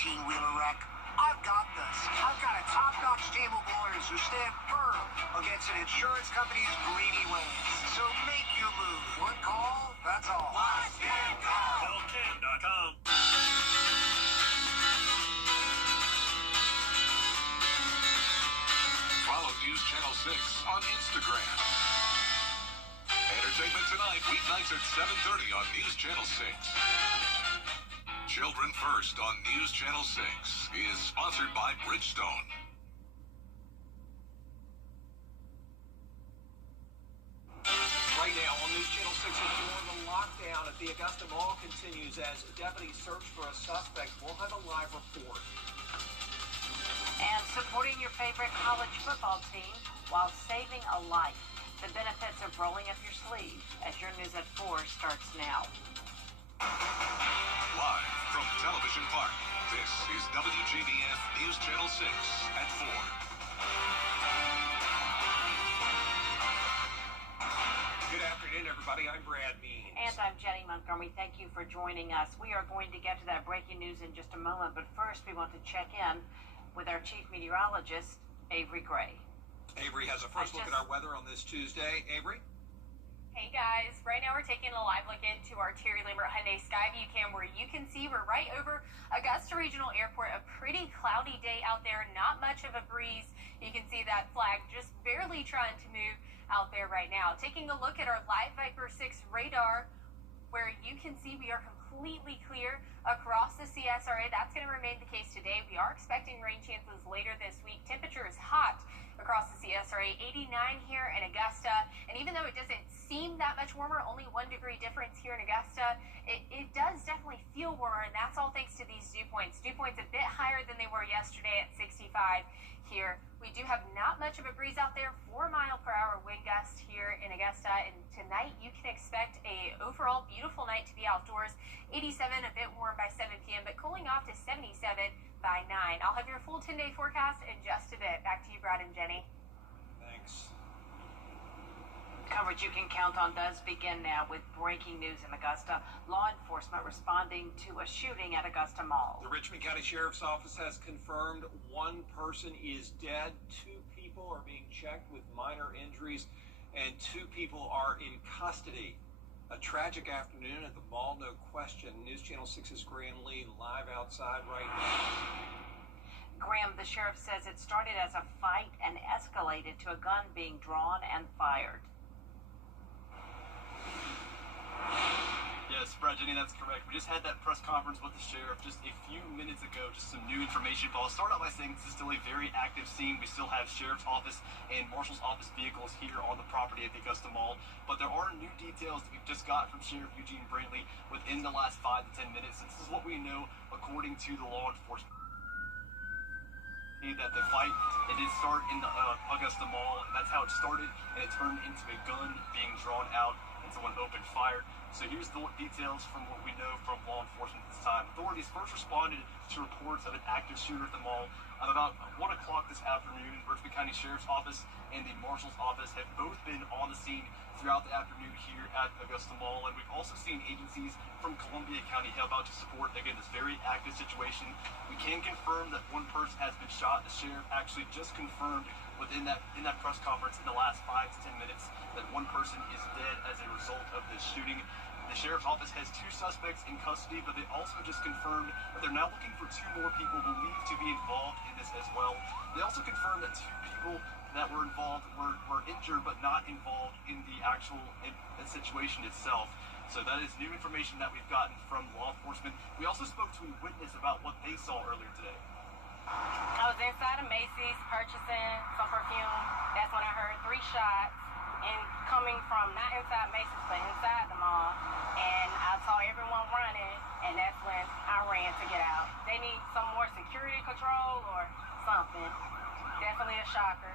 18-wheeler wreck? I've got this. I've got a top-notch team of lawyers who stand firm against an insurance company's greedy ways. So make your move. One call, that's all. Watch Cam go! CallCam.com. Follow News Channel 6 on Instagram. Entertainment Tonight, weeknights at 7:30 on News Channel 6. Children First on News Channel 6 is sponsored by Bridgestone. Right now on News Channel 6 at 4, the lockdown at the Augusta Mall continues as deputies search for a suspect. We'll have a live report. And supporting your favorite college football team while saving a life. The benefits of rolling up your sleeve as your News at 4 starts now. Live from Television Park, this is WJBF News Channel 6 at 4. Good afternoon, everybody. I'm Brad Means. And I'm Jenny Montgomery. Thank you for joining us. We are going to get to that breaking news in just a moment, but first we want to check in with our chief meteorologist, Avery Gray. Avery has a first look at our weather on this Tuesday. Avery? Hey guys, right now we're taking a live look into our Terry Lambert Hyundai Skyview cam where you can see we're right over Augusta Regional Airport. A pretty cloudy day out there, not much of a breeze. You can see that flag just barely trying to move out there right now. Taking a look at our live Viper 6 radar where you can see we are completely clear across the CSRA. That's going to remain the case today. We are expecting rain chances later this week. Temperature is hot across the CSRA, 89 here in Augusta. And even though it doesn't seem that much warmer, only 1 degree difference here in Augusta, it does definitely feel warmer, and that's all thanks to these dew points. Dew points a bit higher than they were yesterday at 65 here. We do have not much of a breeze out there, 4-mile-per-hour wind gust here in Augusta, and tonight you can expect a overall beautiful night to be outdoors. 87, a bit warm by 7 p.m., but cooling off to 77 by 9. I'll have your full 10-day forecast in just a bit. Back to you, Brad and Jenny. Thanks. Coverage you can count on does begin now with breaking news in Augusta. Law enforcement responding to a shooting at Augusta Mall. The Richmond County Sheriff's Office has confirmed 1 person is dead. 2 people are being checked with minor injuries, and 2 people are in custody. A tragic afternoon at the mall, no question. News Channel 6's Graham Lee live outside right now. Graham, the sheriff says it started as a fight and escalated to a gun being drawn and fired. Yes, Brad, Jenny, that's correct. We just had that press conference with the sheriff just a few minutes ago, just some new information. But I'll start out by saying this is still a very active scene. We still have sheriff's office and marshal's office vehicles here on the property at the Augusta Mall. But there are new details that we've just got from Sheriff Eugene Brantley within the last 5 to 10 minutes. And this is what we know according to the law enforcement. That the fight, it did start in the Augusta Mall, and that's how it started, and it turned into a gun being drawn out, and someone opened fire. So here's the details from what we know from law enforcement at this time. Authorities first responded to reports of an active shooter at the mall at about 1 o'clock this afternoon. Richmond County Sheriff's Office and the Marshal's Office have both been on the scene throughout the afternoon here at Augusta Mall, and we've also seen agencies from Columbia County help out to support, again, this very active situation. We can confirm that 1 person has been shot. The sheriff actually just confirmed in that press conference in the last 5 to 10 minutes that 1 person is dead as a result of this shooting. The sheriff's office has 2 suspects in custody, but they also just confirmed that they're now looking for 2 more people believed to be involved in this as well. They also confirmed that 2 people that were involved were injured but not involved in the actual situation itself. So that is new information that we've gotten from law enforcement. We also spoke to a witness about what they saw earlier today. I was inside of Macy's purchasing some perfume. That's when I heard 3 shots and coming from not inside Macy's but inside the mall. And I saw everyone running, and that's when I ran to get out. They need some more security control or something. Definitely a shocker.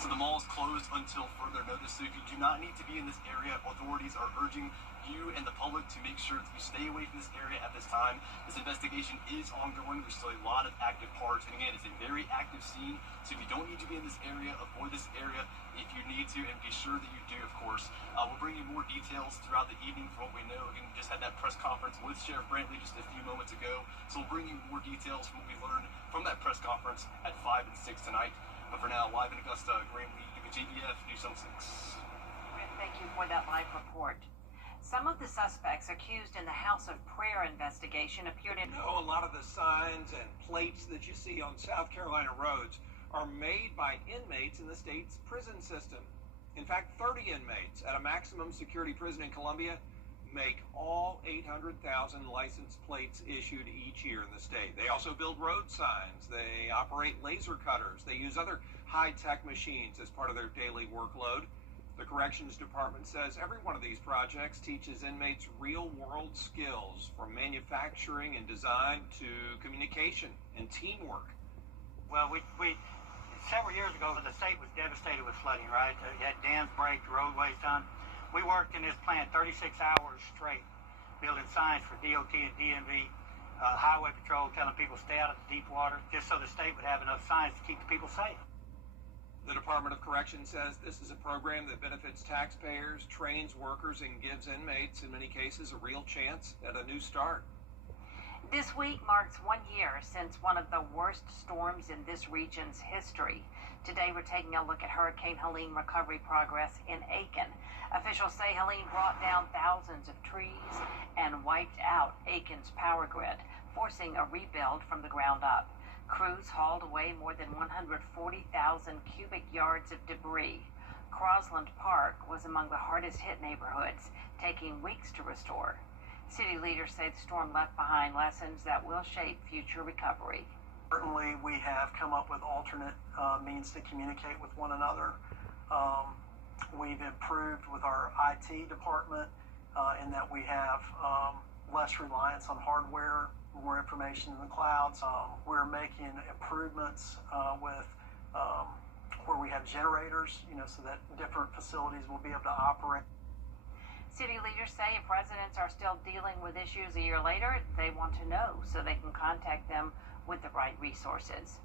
So the mall is closed until further notice. So if you do not need to be in this area, authorities are urging you and the public to make sure that you stay away from this area at this time. This investigation is ongoing. There's still a lot of active parts. And again, it's a very active scene. So if you don't need to be in this area, avoid this area if you need to, and be sure that you do, of course. We'll bring you more details throughout the evening from what we know. Again, we just had that press conference with Sheriff Brantley just a few moments ago. So we'll bring you more details from what we learned from that press conference at 5 and 6 tonight. But for now, live in Augusta, Graham Lee, WJBF, News on 6. Thank you for that live report. Some of the suspects accused in the House of Prayer investigation appeared in... A lot of the signs and plates that you see on South Carolina roads are made by inmates in the state's prison system. In fact, 30 inmates at a maximum security prison in Columbia make all 800,000 license plates issued each year in the state. They also build road signs. They operate laser cutters. They use other high-tech machines as part of their daily workload. The Corrections Department says every one of these projects teaches inmates real-world skills, from manufacturing and design to communication and teamwork. Well, we several years ago, the state was devastated with flooding, right? You had dams break, roadways done. We worked in this plant 36 hours straight, building signs for DOT and DMV, Highway Patrol, telling people stay out of the deep water, just so the state would have enough signs to keep the people safe. The Department of Corrections says this is a program that benefits taxpayers, trains workers, and gives inmates, in many cases, a real chance at a new start. This week marks 1 year since one of the worst storms in this region's history. Today, we're taking a look at Hurricane Helene recovery progress in Aiken. Officials say Helene brought down thousands of trees and wiped out Aiken's power grid, forcing a rebuild from the ground up. Crews hauled away more than 140,000 cubic yards of debris. Crosland Park was among the hardest hit neighborhoods, taking weeks to restore. City leaders say the storm left behind lessons that will shape future recovery. Certainly, we have come up with alternate means to communicate with one another. We've improved with our IT department in that we have less reliance on hardware, more information in the clouds. We're making improvements with where we have generators, so that different facilities will be able to operate. City leaders say if residents are still dealing with issues a year later, they want to know so they can contact them with the right resources.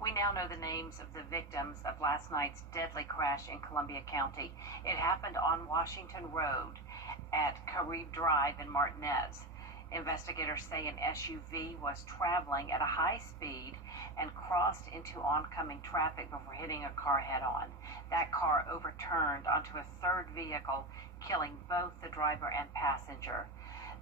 We now know the names of the victims of last night's deadly crash in Columbia County. It happened on Washington Road at Carib Drive in Martinez. Investigators say an SUV was traveling at a high speed and crossed into oncoming traffic before hitting a car head-on. That car overturned onto a third vehicle, killing both the driver and passenger.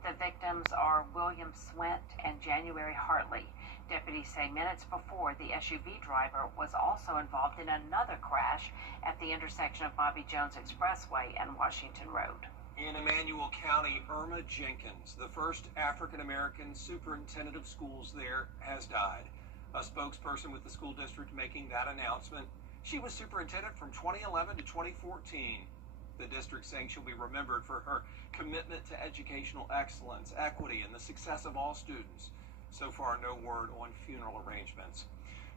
The victims are William Swint and January Hartley. Deputies say minutes before, the SUV driver was also involved in another crash at the intersection of Bobby Jones Expressway and Washington Road. In Emmanuel County, Irma Jenkins, the first African-American superintendent of schools there, has died. A spokesperson with the school district making that announcement. She was superintendent from 2011 to 2014. The district saying she'll be remembered for her commitment to educational excellence, equity, and the success of all students. So far, no word on funeral arrangements.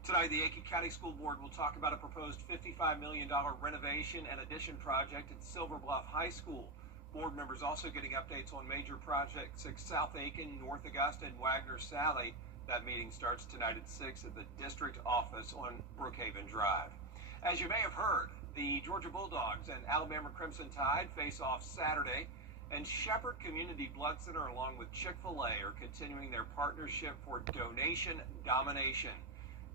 Tonight, the Aiken County School Board will talk about a proposed $55 million renovation and addition project at Silver Bluff High School. Board members also getting updates on major projects at South Aiken, North Augusta, and Wagner Sally. That meeting starts tonight at 6 at the district office on Brookhaven Drive. As you may have heard, the Georgia Bulldogs and Alabama Crimson Tide face off Saturday, and Shepherd Community Blood Center along with Chick-fil-A are continuing their partnership for donation domination.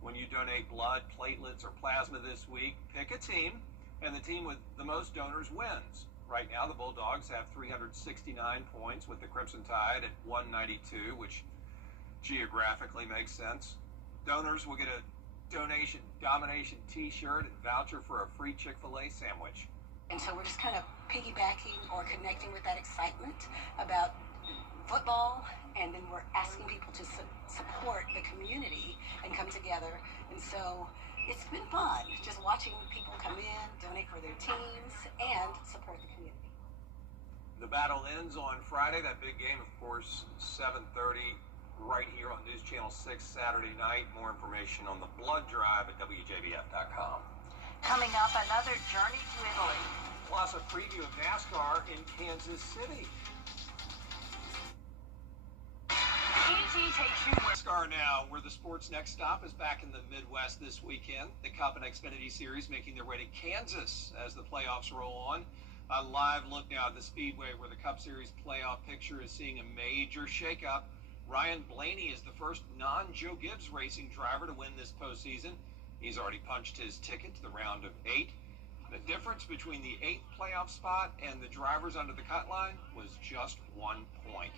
When you donate blood, platelets, or plasma this week, pick a team, and the team with the most donors wins. Right now, the Bulldogs have 369 points with the Crimson Tide at 192, which geographically makes sense. Donors will get a donation domination t-shirt and voucher for a free Chick-fil-A sandwich. And so we're just kind of piggybacking or connecting with that excitement about football, and then we're asking people to support the community and come together. And so it's been fun just watching people come in, donate for their teams, and support the community. The battle ends on Friday. That big game, of course, 7:30 right here on News Channel 6 Saturday night. More information on the blood drive at WJBF.com. Coming up, another journey to Italy. Plus a preview of NASCAR in Kansas City. ET takes you where... NASCAR now, where the sport's next stop is back in the Midwest this weekend. The Cup and Xfinity Series making their way to Kansas as the playoffs roll on. A live look now at the Speedway, where the Cup Series playoff picture is seeing a major shakeup. Ryan Blaney is the first non-Joe Gibbs racing driver to win this postseason. He's already punched his ticket to the round of 8. The difference between the 8th playoff spot and the drivers under the cut line was just 1 point.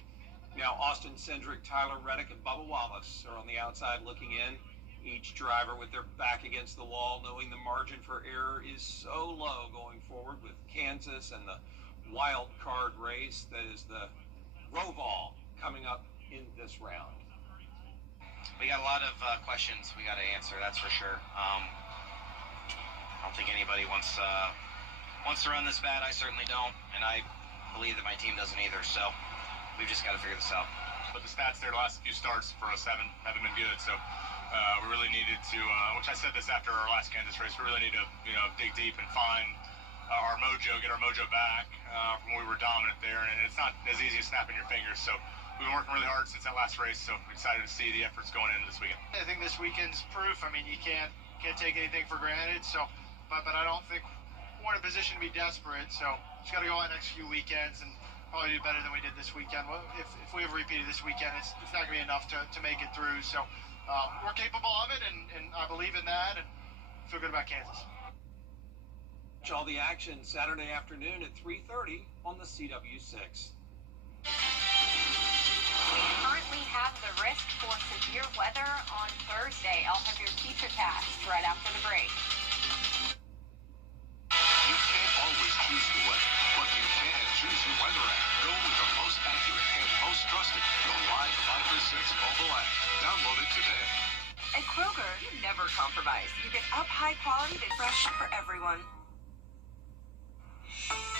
Now Austin Cindric, Tyler Reddick, and Bubba Wallace are on the outside looking in. Each driver with their back against the wall, knowing the margin for error is so low going forward with Kansas and the wild card race that is the Roval coming up in this round. We got a lot of questions we got to answer, that's for sure. I don't think anybody wants to run this bad. I certainly don't, and I believe that my team doesn't either, so we've just got to figure this out. But the stats there, the last few starts for us haven't been good, so we really needed to, which I said this after our last Kansas race, we really need to, dig deep and find our mojo, get our mojo back from when we were dominant there, and it's not as easy as snapping your fingers, so we've been working really hard since that last race, so I'm excited to see the efforts going into this weekend. I think this weekend's proof. I mean, you can't take anything for granted, so, but I don't think we're in a position to be desperate, so just got to go on the next few weekends and probably do better than we did this weekend. Well, if we have repeated this weekend, it's not going to be enough to make it through. So we're capable of it, and I believe in that, and feel good about Kansas. All the action Saturday afternoon at 3:30 on the CW6. We currently have the risk for severe weather on Thursday. I'll have your futurecast right after the break. You can't always choose the weather, but you can choose your weather app. Go with the most accurate and most trusted, the Live 5 for 6 mobile app. Download it today. At Kroger, you never compromise. You get up high quality that's fresh for everyone.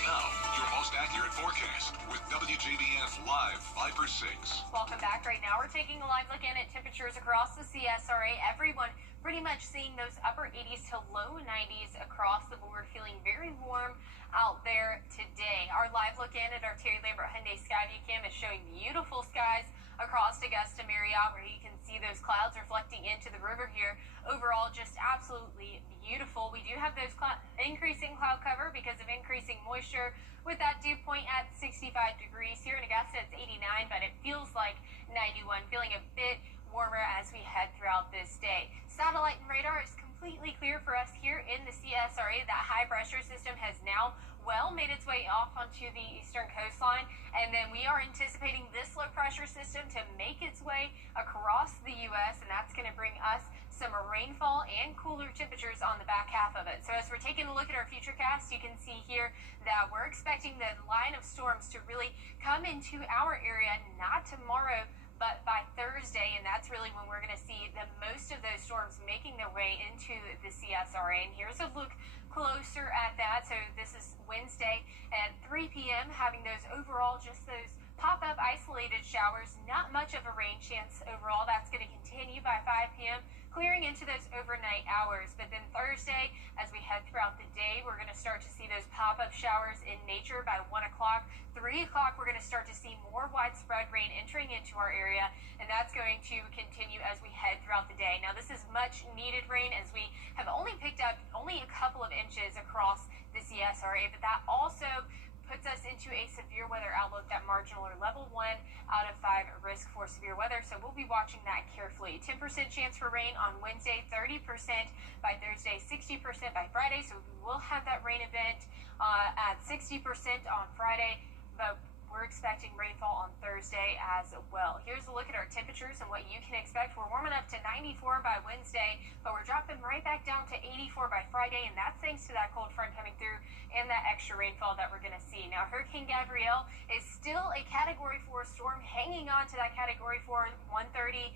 Now, your most accurate forecast with WJBF Live 5 for 6. Welcome back. Right now, we're taking a live look in at temperatures across the CSRA. Everyone pretty much seeing those upper 80s to low 90s across the board, feeling very warm out there today. Our live look in at our Terry Lambert Hyundai Skyview Cam is showing beautiful skies across Augusta Marriott, where you can see those clouds reflecting into the river here. Overall, just absolutely beautiful. We do have those increasing cloud cover because of increasing moisture, with that dew point at 65 degrees. Here in Augusta, it's 89, but it feels like 91, feeling a bit warmer as we head throughout this day. Satellite and radar is completely clear for us here in the CSRA. That high pressure system has now made its way off onto the eastern coastline, and then we are anticipating this low pressure system to make its way across the U.S., and that's going to bring us some rainfall and cooler temperatures on the back half of it. So as we're taking a look at our futurecast, you can see here that we're expecting the line of storms to really come into our area, not tomorrow, but by Thursday, and that's really when we're going to see the most of those storms making their way into the CSRA. And here's a look closer at that. So this is Wednesday at 3 p.m., having those overall, just those pop-up isolated showers, not much of a rain chance overall. That's going to continue by 5 p.m., clearing into those overnight hours. But then Thursday, as we head throughout the day, we're going to start to see those pop-up showers in nature by 1 o'clock. 3 o'clock, we're going to start to see more widespread rain entering into our area, and that's going to continue as we head throughout the day. Now, this is much needed rain, as we have only picked up a couple of inches across the CSRA, but that also puts us into a severe weather outlook, that marginal or level 1 out of 5 risk for severe weather. So we'll be watching that carefully. 10% chance for rain on Wednesday, 30% by Thursday, 60% by Friday. So we will have that rain event at 60% on Friday, but we're expecting rainfall on Thursday as well. Here's a look at our temperatures and what you can expect. We're warming up to 94 by Wednesday, but we're dropping right back down to 84 by Friday, and that's thanks to that cold front coming through and that extra rainfall that we're going to see. Now, Hurricane Gabrielle is still a Category 4 storm, hanging on to that Category 4, 130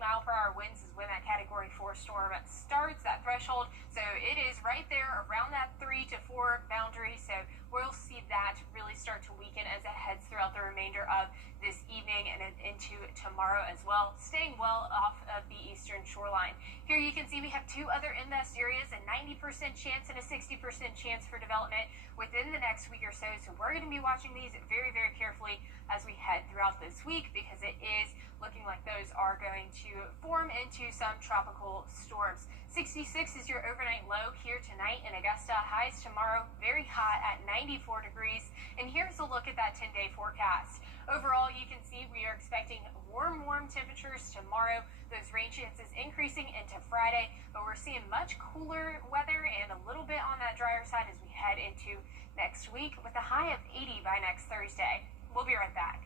mile per hour winds is when that Category 4 storm starts, that threshold. So it is right there around that 3 to 4 boundary. So we'll see that really start to weaken as it heads throughout the remainder of this evening. continuing and into tomorrow as well, staying well off of the eastern shoreline. Here you can see we have two other invest areas, a 90% chance and a 60% chance for development within the next week or so. So we're going to be watching these very, very carefully as we head throughout this week, because it is looking like those are going to form into some tropical storms. 66 is your overnight low here tonight in Augusta. Highs tomorrow very hot at 94 degrees. And here's a look at that 10-day forecast. Overall, you can see we are expecting warm temperatures tomorrow. Those rain chances increasing into Friday, but we're seeing much cooler weather and a little bit on that drier side as we head into next week, with a high of 80 by next Thursday. We'll be right back.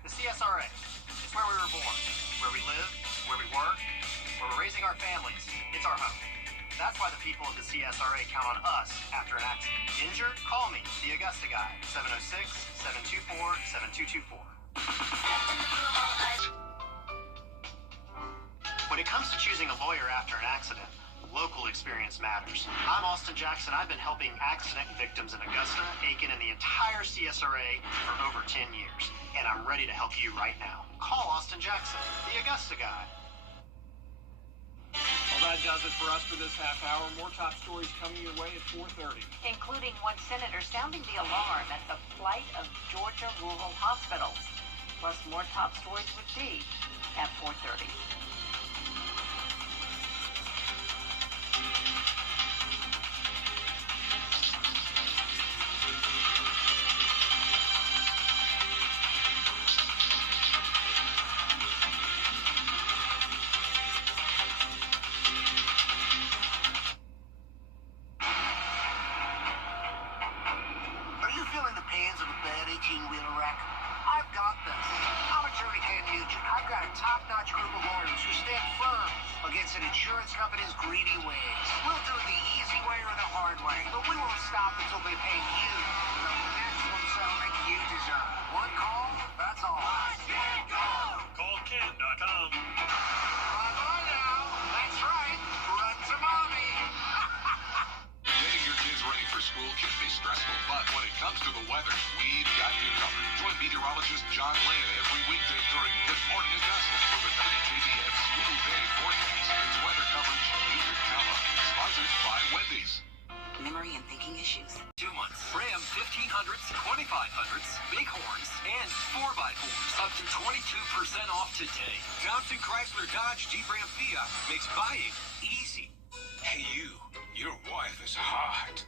The CSRA, it's where we were born, where we live, where we work, where we're raising our families. It's our home. That's why the people of the CSRA count on us after an accident. Injured? Call me, the Augusta Guy, 706-724-7224. When it comes to choosing a lawyer after an accident, local experience matters. I'm Austin Jackson. I've been helping accident victims in Augusta, Aiken, and the entire CSRA for over 10 years. And I'm ready to help you right now. Call Austin Jackson, the Augusta Guy. Well, that does it for us for this half hour. More top stories coming your way at 4:30. Including one senator sounding the alarm at the plight of Georgia rural hospitals. Plus more top stories with Dee at 4:30. An insurance company's greedy ways. We'll do it the easy way or the hard way, but we won't stop until they pay you the maximum settlement you deserve. One call, that's all. Watch Ken go! CallKen.com. Bye-bye now. That's right. Run to mommy. Getting your kids ready for school can be stressful, but when it comes to the weather, we've got you covered. Join meteorologist John Lane every weekday during Good Morning Augusta for the WJBF School Day Forecast. It's weather coverage you can count on. Sponsored by Wendy's. Memory and thinking issues. 2 months. Ram 1500s, 2500s, Bighorns, and 4x4s. Up to 22% off today. Johnson Chrysler Dodge Jeep Ram Fiat makes buying easy. Hey, you. Your wife is hot.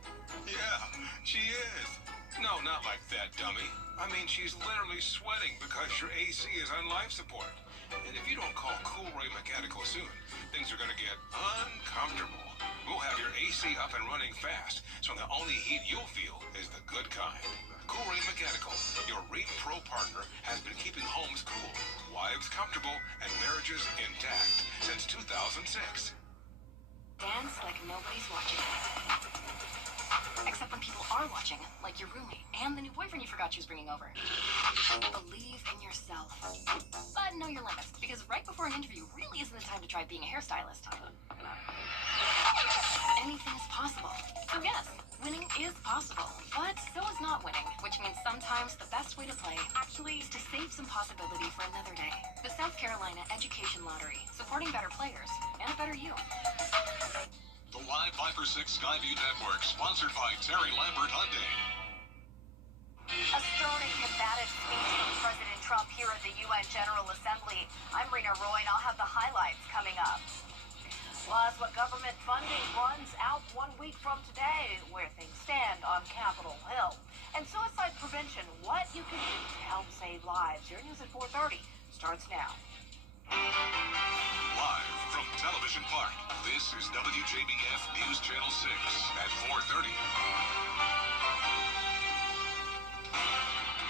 Yeah, she is. No, not like that, dummy. I mean, she's literally sweating because your AC is on life support. And if you don't call Cool Ray Mechanical soon, things are going to get uncomfortable. We'll have your AC up and running fast, so the only heat you'll feel is the good kind. Cool Ray Mechanical, your Rate Pro partner, has been keeping homes cool, wives comfortable, and marriages intact since 2006. Dance like nobody's watching. Except when people are watching, like your roommate and the new boyfriend you forgot she was bringing over. Believe in yourself. But know your limits, because right before an interview really isn't the time to try being a hairstylist. Anything is possible. So yes, winning is possible. But so is not winning, which means sometimes the best way to play actually is to save some possibility for another day. The South Carolina Education Lottery, supporting better players and a better you. The Live Viper 6 Skyview Network, sponsored by Terry Lambert Hyundai. A stern and combative speech from President Trump here at the UN General Assembly. I'm Rena Roy, and I'll have the highlights coming up. Plus, what government funding runs out 1 week from today, where things stand on Capitol Hill. And suicide prevention, what you can do to help save lives. Your news at 4:30 starts now. Live from Television Park, this is WJBF News Channel 6 at 4:30.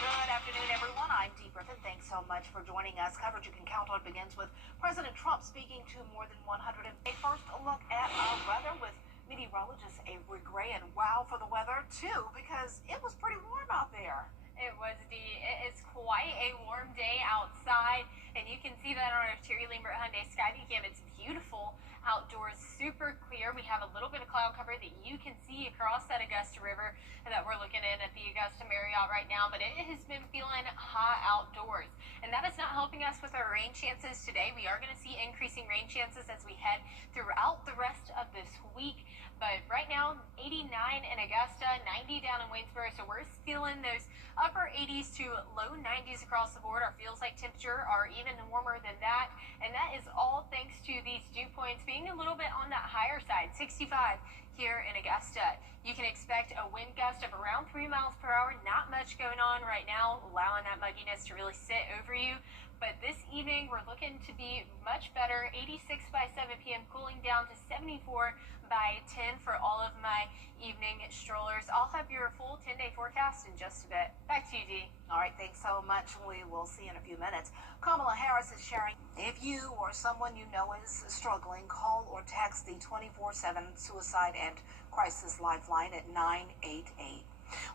Good afternoon, everyone. I'm Dee Griffin. Thanks so much for joining us. Coverage you can count on begins with President Trump speaking to more than 100. First, a look at our weather with meteorologist Avery Gray. And wow for the weather, too, because it was pretty warm out there. It was, Dee. It is quite a warm day outside, and you can see that on our Terry Lambert Hyundai Skyview cam. It's beautiful outdoors super clear. We have a little bit of cloud cover that you can see across that Augusta River that we're looking in at the Augusta Marriott right now, but it has been feeling hot outdoors. And that is not helping us with our rain chances today. We are going to see increasing rain chances as we head throughout the rest of this week. But right now, 89 in Augusta, 90 down in Waynesboro, so we're feeling those upper 80s to low 90s across the board. Our feels like temperature are even warmer than that, and that is all thanks to these dew points being a little bit on that higher side, 65 here in Augusta. You can expect a wind gust of around 3 miles per hour. Not much going on right now, allowing that mugginess to really sit over you. But this evening, we're looking to be much better. 86 by 7 p.m., cooling down to 74 by 10 for all of my evening strollers. I'll have your full 10-day forecast in just a bit. Back to you, Dee. All right, thanks so much. We will see in a few minutes. Kamala Harris is sharing. If you or someone you know is struggling, call or text the 24/7 Suicide and Crisis Lifeline at 988.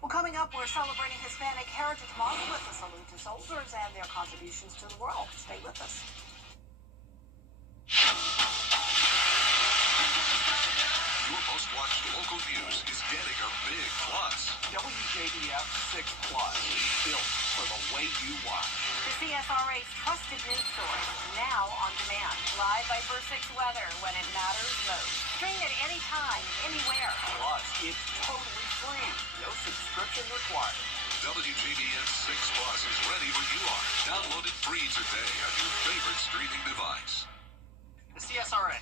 Well, coming up, we're celebrating Hispanic Heritage Month with a salute to soldiers and their contributions to the world. Stay with us. Your most watched local news is getting a big plus. WJBF 6 Plus, built for the way you watch. The CSRA's trusted news source, now on demand. Live by First 6 weather when it matters most. Stream it anytime, anywhere. Plus, it's totally free. No subscription required. WJBF 6 Plus is ready when you are. Download it free today on your favorite streaming device. The CSRA.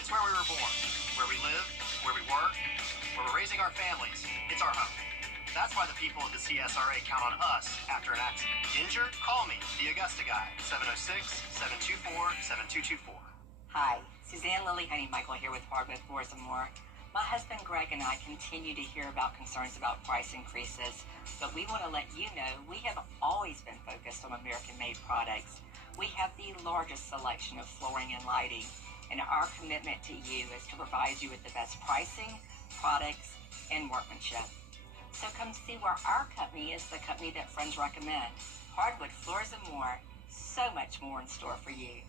It's where we were born, where we live, where we work, where we're raising our families. It's our home. That's why the people of the CSRA count on us after an accident. Injured? Call me, the Augusta Guy, 706-724-7224. Hi, Suzanne Lily Honey Michael here with Hardwood Floors and More. My husband Greg and I continue to hear about concerns about price increases, but we want to let you know we have always been focused on American-made products. We have the largest selection of flooring and lighting, and our commitment to you is to provide you with the best pricing, products, and workmanship. So come see where our company is the company that friends recommend. Hardwood Floors and More. So much more in store for you.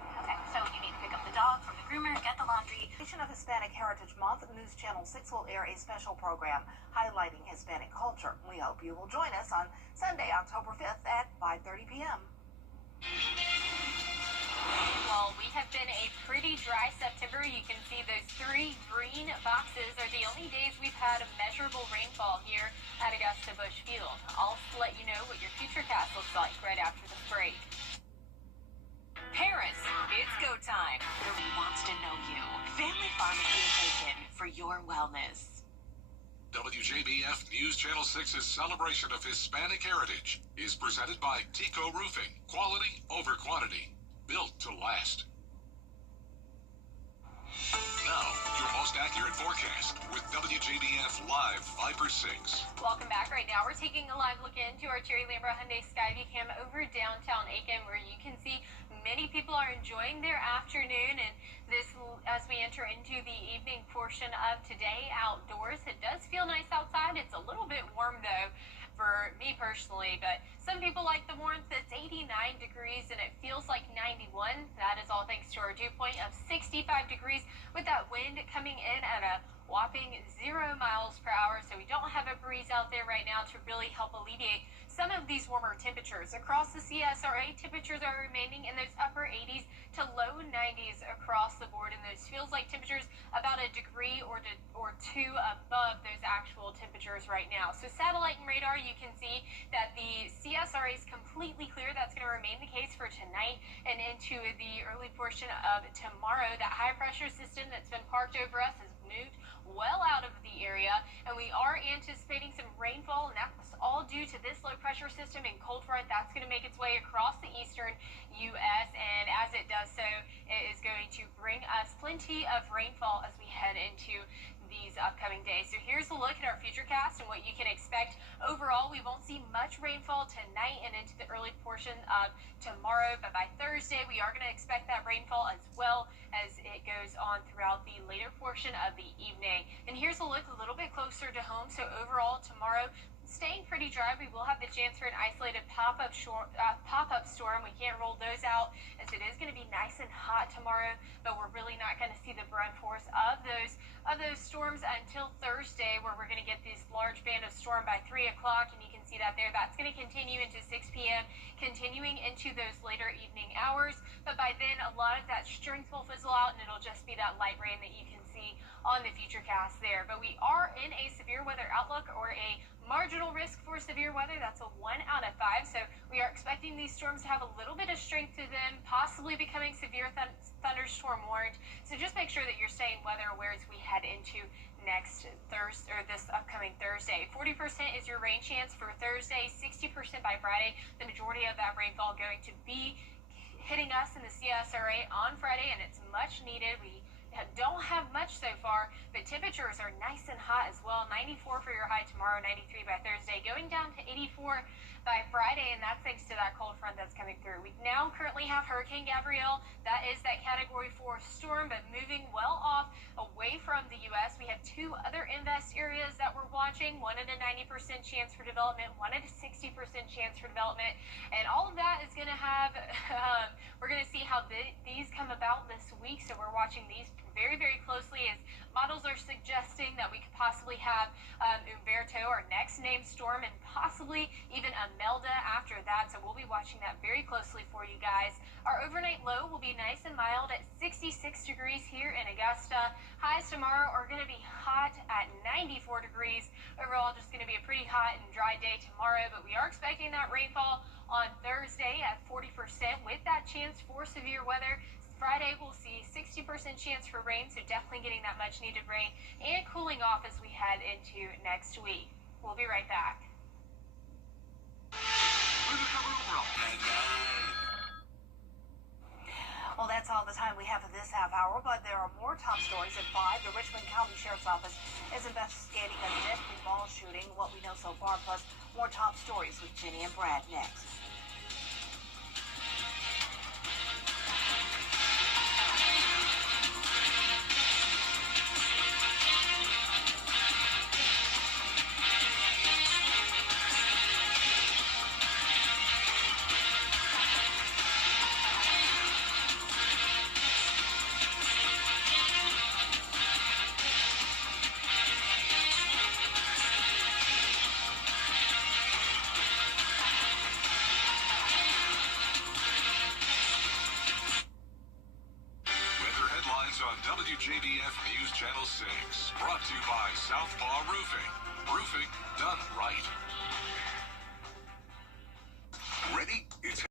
Okay, so you need to pick up the dog from the groomer, get the laundry. Of Hispanic Heritage Month, News Channel 6 will air a special program highlighting Hispanic culture. We hope you will join us on Sunday, October 5th at 5:30 p.m. Well, we have been a pretty dry September. You can see those 3 green boxes are the only days we've had a measurable rainfall here at Augusta Busch Field. I'll let you know what your futurecast looks like right after the break. Parents, it's go time. Who wants to know you? Family Pharmacy is open for your wellness. WJBF News Channel 6's celebration of Hispanic heritage is presented by Tico Roofing. Quality over quantity. Built to last. Now, your most accurate forecast with WJBF Live Viper 6. Welcome back. Right now, we're taking a live look into our Terry Lambert Hyundai Skyview Cam over downtown Aiken, where you can see many people are enjoying their afternoon. And this, as we enter into the evening portion of today outdoors, it does feel nice outside. It's a little bit warm, though, for me personally, but some people like the warmth. It's 89 degrees and it feels like 91. That is all thanks to our dew point of 65 degrees with that wind coming in at a whopping 0 miles per hour. So we don't have a breeze out there right now to really help alleviate some of these warmer temperatures. Across the CSRA, temperatures are remaining in those upper 80s to low 90s across the board, and those feels like temperatures about a degree or 2 above those actual temperatures right now. So satellite and radar, you can see that the CSRA is completely clear. That's going to remain the case for tonight and into the early portion of tomorrow. That high pressure system that's been parked over us has moved well out of the area, and we are anticipating some rainfall, and that's all due to this low pressure system and cold front that's going to make its way across the eastern U.S., and as it does so, it is going to bring us plenty of rainfall as we head into these upcoming days. So here's a look at our futurecast and what you can expect. Overall, we won't see much rainfall tonight and into the early portion of tomorrow, but by Thursday, we are going to expect that rainfall as well as it goes on throughout the later portion of the evening. And here's a look a little bit closer to home. So overall, tomorrow, staying pretty pretty dry. We will have the chance for an isolated pop-up storm. We can't rule those out as it is going to be nice and hot tomorrow, but we're really not going to see the brunt force of those storms until Thursday, where we're going to get this large band of storm by 3 o'clock, and you can see that there. That's going to continue into 6 p.m., continuing into those later evening hours. But by then, a lot of that strength will fizzle out, and it'll just be that light rain that you can see on the future cast there. But we are in a severe weather outlook, or a marginal risk for severe weather. That's a 1 out of 5. So we are expecting these storms to have a little bit of strength to them, possibly becoming severe thunderstorm warned. So just make sure that you're staying weather aware as we head into next Thursday, or this upcoming Thursday. 40% is your rain chance for Thursday, 60% by Friday. The majority of that rainfall going to be hitting us in the CSRA on Friday, and it's much needed. We don't have much so far, but temperatures are nice and hot as well. 94 for your high tomorrow, 93 by Thursday, going down to 84 by Friday, and that's thanks to that cold front that's coming through. We now currently have Hurricane Gabrielle. That is that Category 4 storm, but moving well off away from the U.S. We have 2 other invest areas that we're watching, one at a 90% chance for development, one at a 60% chance for development, and all of that is going to have, we're going to see how these come about this week, so we're watching these very, very closely, as models are suggesting that we could possibly have Umberto, our next named storm, and possibly even Imelda after that. So we'll be watching that very closely for you guys. Our overnight low will be nice and mild at 66 degrees here in Augusta. Highs tomorrow are going to be hot at 94 degrees. Overall, just going to be a pretty hot and dry day tomorrow, but we are expecting that rainfall on Thursday at 40% with that chance for severe weather. Friday, we'll see 60% chance for rain, so definitely getting that much needed rain and cooling off as we head into next week. We'll be right back. Well, that's all the time we have for this half hour, but there are more top stories at 5. The Richmond County Sheriff's Office is investigating a deadly mall shooting, what we know so far, plus more top stories with Jenny and Brad next. On WJBF News Channel 6, brought to you by Southpaw Roofing. Roofing done right. Ready? It's